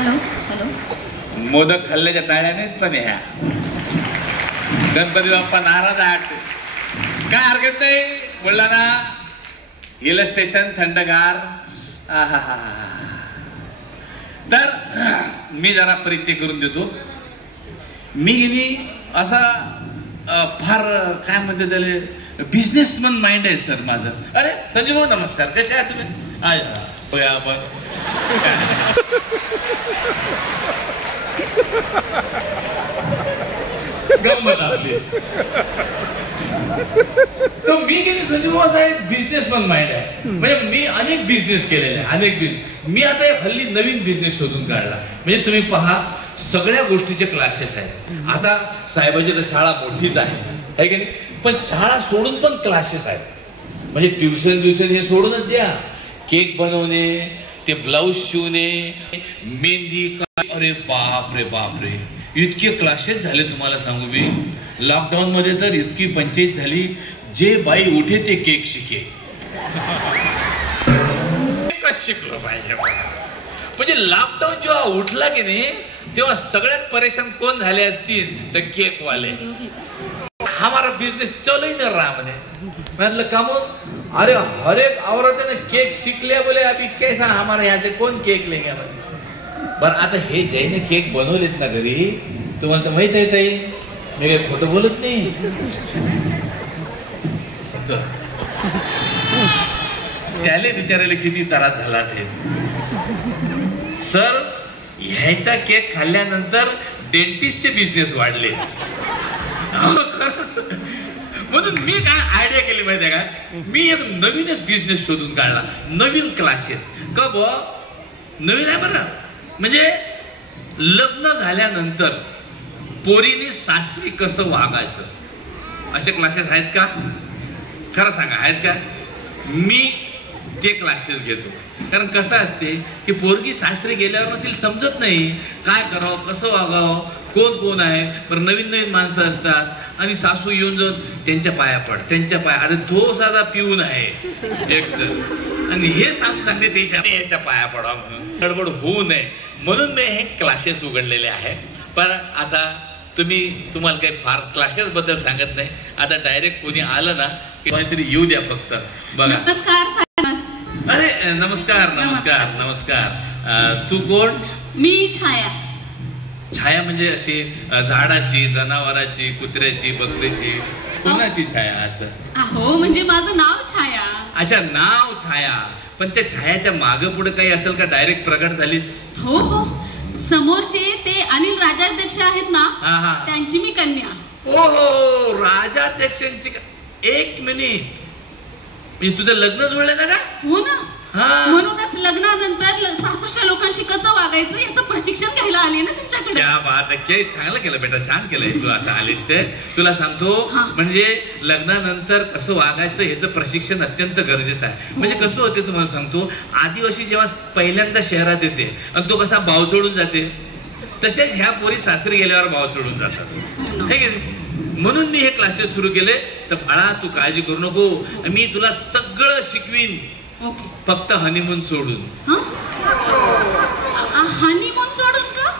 Hello hello. Modak खाल्ल्याच्या टाळ्या नाहीत पण ह्या. गणपती बाप्पा नाराज आहे. काय हरकत नाही बोलला ना. हिल स्टेशन थंडगार. तर मी जरा परिचय करून देतो. मी गेली असा फार काय म्हणते त्याला बिझनेसमन माइंड आहे सर माझं. अरे संजीव भाऊ नमस्कार, कसे आहात तुम्ही? आपण गंमत आपली. तर मी गेली संजीव भाऊ साहेब बिझनेसमन माइंड आहे. म्हणजे मी अनेक बिझनेस केलेले आहे, अनेक बिझनेस. मी आता एक हल्ली नवीन बिझनेस शोधून काढला. म्हणजे तुम्ही पहा सगळ्या गोष्टीचे क्लासेस आहेत. आता साहेबांची तर शाळा मोठीच आहे की नाही, पण शाळा सोडून पण क्लासेस आहेत. म्हणजे ट्युशन हे सोडूनच द्या. केक बनवणे, ते ब्लाऊज शिवणे, मेहंदी. अरे बाप रे इतके क्लासेस झाले तुम्हाला सांगू मी. लॉकडाऊन मध्ये तर इतकी पंचायत झाली. जे बाई उठे ते केक शिके. शिकलो पाहिजे. म्हणजे लॉकडाऊन जेव्हा उठला की नाही तेव्हा सगळ्यात परेशान कोण झाले असतील तर केक वाले. हमारा बिजनेस चल ही नहीं रहा. मैंने कहा अरे हर एक औरत ने केक सीख लिया. बोले अभी कैसा हमारे यहाँ से कौन केक लेंगे. बर आता हे जैने केक बनवलेत ना घरी, तुम्हाला तर माहित आहे ताई, मी काही खोटं बोलत नाही. त्याले विचारायला किती त्रास झाला ते. सर ह्याचा केक खाल्ल्यानंतर डेंटिस्टचे बिझनेस वाढले. म्हणून मी काय आयडिया केली माहिती आहे का, मी एक नवीनच बिझनेस शोधून काढला. नवीन क्लासेस. का ब नवीन आहे बरं. म्हणजे लग्न झाल्यानंतर पोरीने सासरी कसं वागायचं असे क्लासेस आहेत का? खरं सांगा आहेत का? मी ते क्लासेस घेतो. कारण कसं असते की पोरगी सासरी गेल्यावर तिला समजत नाही काय करावं, कसं वागावं, कोण आहे. पण नवीन माणसं असतात आणि सासू येऊन जाऊन त्यांच्या पाया पड, त्यांच्या पाया. अरे तो साधा पिऊन आहे एकदम, आणि हे सासू सांगते त्याच्या पाया पडा म्हणून. गडबड होऊ नये म्हणून मी हे क्लासेस उघडलेले आहे. पण आता तुम्हाला काही फार क्लासेस बद्दल सांगत नाही. आता डायरेक्ट कोणी आलं ना की काहीतरी येऊ द्या फक्त. बघा. अरे नमस्कार. तू कोण? मी छाया. छाया म्हणजे अशी झाडाची, जनावराची, कुत्र्याची, बकरीची, कोणाची छाया असं? हो म्हणजे माझं नाव छाया. अच्छा नाव छाया. पण त्या छायाच्या मागे पुढे काही असेल का? डायरेक्ट प्रगट झालीस? हो समोरचे ते अनिल राजाध्यक्ष आहेत ना, त्यांची मी कन्या. हो राजाध्यक्षांची. एक मिनिट, म्हणजे तुझं लग्न जुळलं ना का? हो ना. म्हणूनच लग्नानंतर सासरच्या लोकांशी कसं वागायचं याचं प्रशिक्षण घ्यायला आले ना तुमच्याकडे. क्या बात आहे. चांगलं केलं बेटा, छान केलंय तू असं आलीस ते. तुला सांगतो म्हणजे लग्नानंतर कसं वागायचं ह्याचं प्रशिक्षण अत्यंत गरजेचं आहे. म्हणजे कसं होते तुम्हाला सांगतो, आदिवासी जेव्हा पहिल्यांदा शहरात येते आणि तो कसा भाव सोडून जाते, तसेच ह्या पोरी सासरी गेल्यावर भाव सोडून जातात. हे म्हणून मी हे क्लासेस सुरू केले. तर बाळा तू काळजी करू नको, मी तुला सगळं शिकवीन. फक्त हनीमून सोडून. हनीमून सोडून का?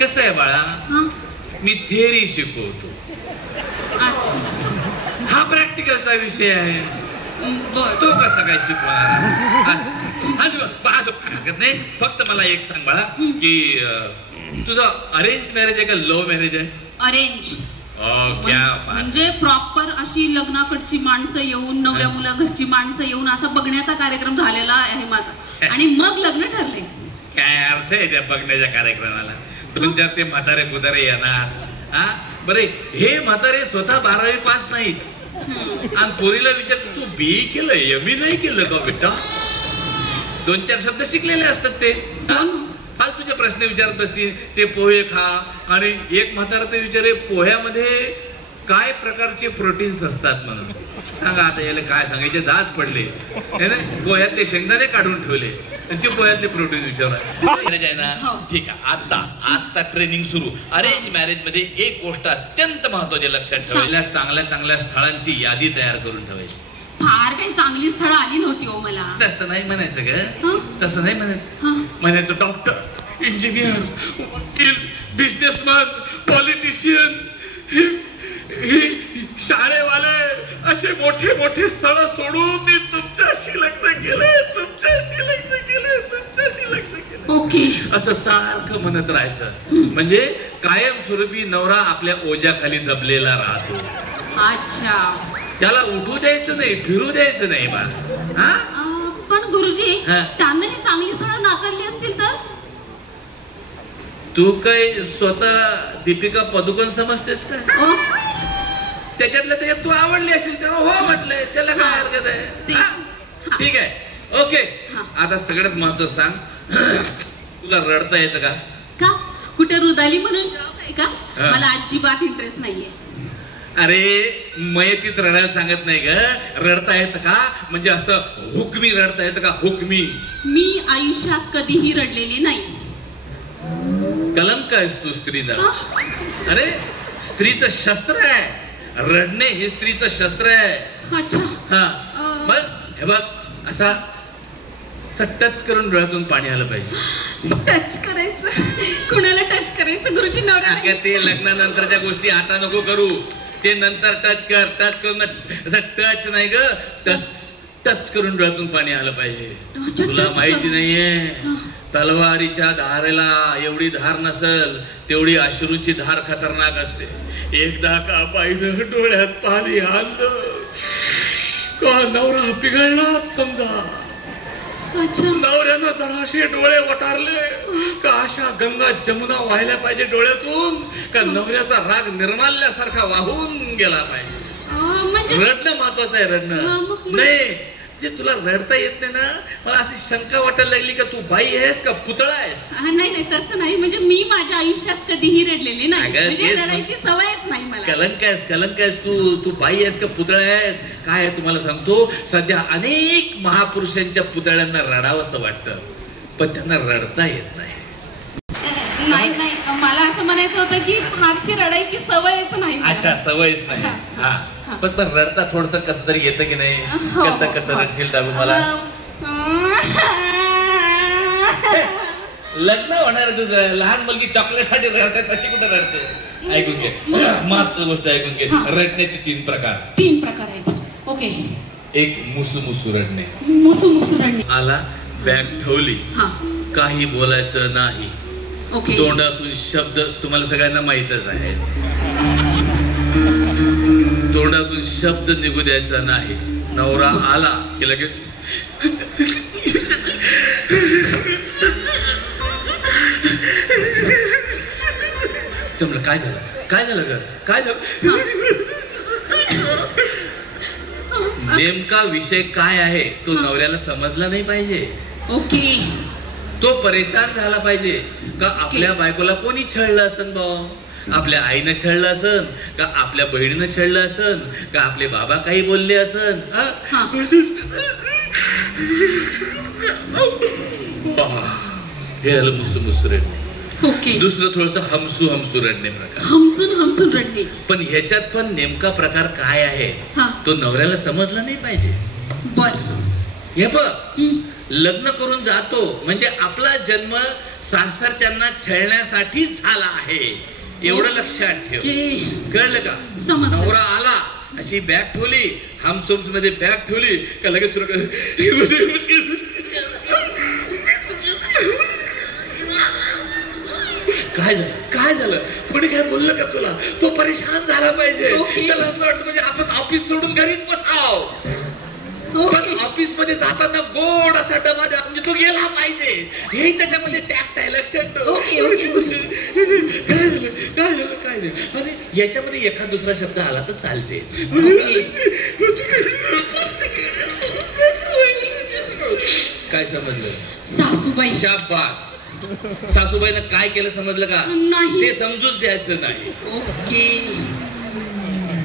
कसं आहे बाळा, मी थिअरी शिकवतो. हा प्रॅक्टिकलचा विषय आहे. तो कसं काय शिकवणार? हरकत नाही. फक्त मला एक सांग बाळा की तुझं अरेंज मॅरेज आहे का लव्ह मॅरेज आहे? अरेंज. म्हणजे प्रॉपर अशी लग्नाकडची माणसं येऊन, नवऱ्या मुला घरची माणसं येऊन असा बघण्याचा कार्यक्रम झालेला आहे माझा, आणि मग लग्न ठरले. काय अर्थ आहे त्या बघण्याच्या कार्यक्रमाला? तुमच्या ते म्हातारे कुदारे येणार. बरे हे म्हातारे स्वतः 12वी पास नाहीत आणि पोरीला विचार तू BE केलं, ME नाही केलं का बेटा? 2-4 शब्द शिकलेले असतात ते. फालतूचे प्रश्न विचारत असतील. ते पोहे खा, आणि एक म्हातारा ते विचारे पोह्यामध्ये काय प्रकारचे प्रोटीन्स असतात म्हणून. सांगा आता याला काय सांगायचे? दात पडले. पोह्यातले शेंगदाणे काढून ठेवले आणि ते पोह्यातले प्रोटीन विचारणार ना. ठीक आहे. आता ट्रेनिंग सुरू. अरेंज मॅरेज मध्ये एक गोष्ट अत्यंत महत्वाची लक्षात ठेवायला, चांगल्या स्थळांची यादी तयार करून ठेवायची. फार काही चांगली स्थळं आली नव्हती हो मला. तसं नाही म्हणायचं ग, तसं नाही म्हणायचं. म्हणायचं डॉक्टर इंजिनियर, वकील, बिझनेसमॅन, पॉलिटिशियन, शाळेवाले असे मोठे मोठे स्थळ सोडून मी तुमच्याशी लग्न केले, तुमच्याशी लग्न केले, तुमच्याशी लग्न केले. ओके. असं सारखं म्हणत राहायचं. म्हणजे कायमस्वरूपी नवरा आपल्या ओझ्याखाली दबलेला राहतो. अच्छा. त्याला उठू द्यायचं नाही, फिरू द्यायचं नाही बा. पण गुरुजी त्यांना ही चांगली स्थळं नाकारली असतील तर? तू काय स्वतः दीपिका पदुकोण समजतेस का? त्याच्यातल्या त्याच्यात तू आवडली असेल तेव्हा हो म्हटलंय, त्याला काय हरकत आहे? ठीक आहे, ओके. आता सगळ्यात महत्त्वाचं सांग, तुला रडता येतं का? का कुठे रुदाली म्हणून का? मला अजिबात इंटरेस्ट नाहीये. अरे मयतीत रडायला सांगत नाही ग, रडता येतं का म्हणजे असं हुकमी रडता येतं का? हुकमी. मी आयुष्यात कधीही रडलेले नाही. कलंक आहेस तू स्त्रीला. अरे स्त्रीचं शस्त्र आहे, रडणे हे स्त्रीचं शस्त्र आहे. अच्छा. हा बघ, हे बघ, असा टच करून डोळ्यातून पाणी आलं पाहिजे. टच करायचं? कुणाला टच करायचं गुरुजी? नवरा. ते लग्नानंतरच्या गोष्टी आता नको करू, ते नंतर टच कर. टच करून असं टच नाही ग, टच करून डोळ्यातून पाणी आलं पाहिजे. तुला माहिती नाहीये, तलवारीच्या धारेला एवढी धार नसल तेवढी अश्रूची धार खतरनाक असते. एकदा का पाहिलं डोळ्यात पाणी आलं का नवरा पिघळला समजा. नवऱ्यानं जराशे डोळे वटारले का अशा गंगा जमुना व्हायला पाहिजे डोळ्यातून, का नवऱ्याचा राग निर्माल्यासारखा वाहून गेला पाहिजे. रडणं महत्वाचं आहे. रडणं नाही. जे तुला रडता येत नाही ना, मला अशी शंका वाटायला लागली का तू बाई आहेस का पुतळा आहेस? नाही नाही, तसं नाही. म्हणजे मी माझ्या आयुष्यात कधीही रडलेली नाही, म्हणजे रडायची सवयच नाही मला. कलंक आहेस तू बाई आहेस का पुतळा आहेस? काय आहे तुम्हाला सांगतो, सध्या अनेक महापुरुषांच्या पुतळ्यांना रडावंसं वाटतं, पण त्यांना रडता येत नाही. नाही नाही, मला असं म्हणायचं होतं की फारशी रडायची सवयच नाही. अच्छा, सवयच नाही. हा पण रडता थोडस कसं तरी येतं की नाही? कसं रडशील दाबू मला? लग्न होणार तुझं, लहान मुलगी चॉकलेट साठी रडते तशी कुठे रडते? ऐकून घे, महत्वाची गोष्ट ऐकून घे. रडण्याचे 3 प्रकार आहेत. ओके. एक मुसू रडणे. मुसू रडणे. आला, बॅग ठेवली, काही बोलायचं नाही. तोंडातून शब्द तुम्हाला सगळ्यांना माहितच आहे, तोंडातून शब्द निघू द्यायचा नाही. नवरा आला की लगेच तुमला काय झालं ग? काय झालं? नेमका विषय काय आहे तो नवऱ्याला समजला नाही पाहिजे. ओके. तो परेशान झाला पाहिजे का आपल्या बायकोला कोणी छळलं असन भाऊ? आपल्या आईनं छळलं असन का आपल्या बहिणीनं छळलं असन का आपले बाबा काही बोलले असन? हे झालं मुसू रडणे. दुसरं थोडस हमसू रडणे प्रकार. हमसून रडणे. पण ह्याच्यात पण नेमका प्रकार काय आहे तो नवऱ्याला समजला नाही पाहिजे. बर. हे बघ, लग्न करून जातो म्हणजे आपला जन्म सासरच्यांना छळण्यासाठीच झाला आहे, एवढं लक्षात ठेव. कळलं का? नवरा आला, अशी बॅग ठेवली, हमसोम्स मध्ये बॅग ठेवली का लगेच सुरू काय झालं कोणी काय बोललं का तुला? तो परेशान झाला पाहिजे. त्याला असं वाटतं म्हणजे आपण ऑफिस सोडून घरीच बसाव. पण ऑफिस मध्ये जाताना गोड असा डबा द्या म्हणजे तो गेला पाहिजे, हे त्याच्यामध्ये टॅक्ट आहे. लक्षात ठेव. काय झालं? अरे याच्यामध्ये एखाद दुसरा शब्द आला तर चालते. काय समजलं? सासूबाई. शाबास. सासूबाईनं काय केलं समजलं का? ते समजूच द्यायचं नाही. ओके.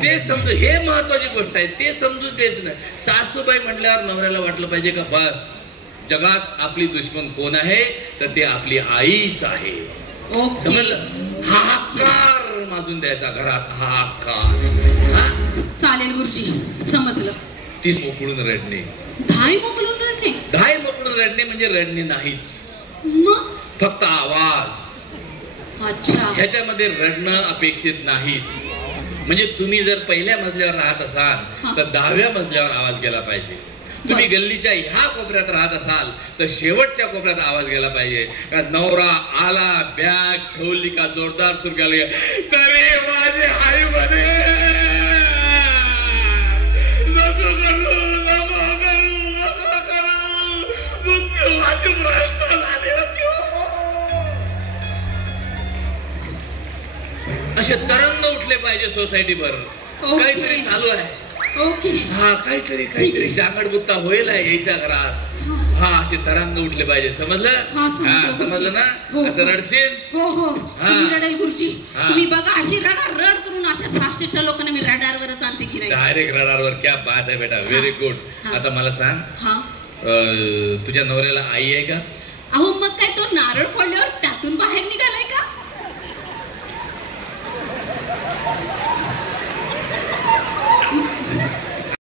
ते समजू, हे महत्वाची गोष्ट आहे. ते समजून द्यायचं नाही. सासूबाई म्हटल्यावर नवऱ्याला वाटलं पाहिजे का बस जगात आपली दुश्मन कोण आहे तर ते आपली आईच आहे. समजलं? हाहाकार माजून द्यायचा घरात. हाहाकार. चालेल गुरुजी, समजलं. ती मोकळून रडणे. धाय मोकळून रडणे. धाय मोकळून रडणे म्हणजे रडणे नाहीच. फक्त आवाज. अच्छा. ह्याच्यामध्ये रडणं अपेक्षित नाहीच. म्हणजे तुम्ही जर पहिल्या मजल्यावर राहत असाल तर 10व्या मजल्यावर आवाज गेला पाहिजे. तुम्ही गल्लीच्या ह्या कोपऱ्यात राहत असाल तर शेवटच्या कोपऱ्यात आवाज गेला पाहिजे. नवरा आला, बॅग ठेवली का जोरदार सुरू केला तरी माझे आई मध्ये नको करू, नको करू, नको करू, मग माझी भ्रष्ट झाली. असे तरंग उठले पाहिजे सोसायटीवर. काहीतरी चालू आहे. हा काहीतरी जांगडबुत्ता होईल यायच्या घरात. हा असे तरंग उठले पाहिजे. समजलं? हा समजलं ना? असं रडशील. रडेल गुरुजी. तुम्ही बघा अशी रड करून अशा 600च्या लोकांना मी रडारवरच आणते की नाही. डायरेक्ट रडारवर. क्या बात आहे बेटा, व्हेरी गुड. आता मला सांग, तुझ्या नवऱ्याला आई आहे का? अहो मग काय तो नारळ फोडल्यावर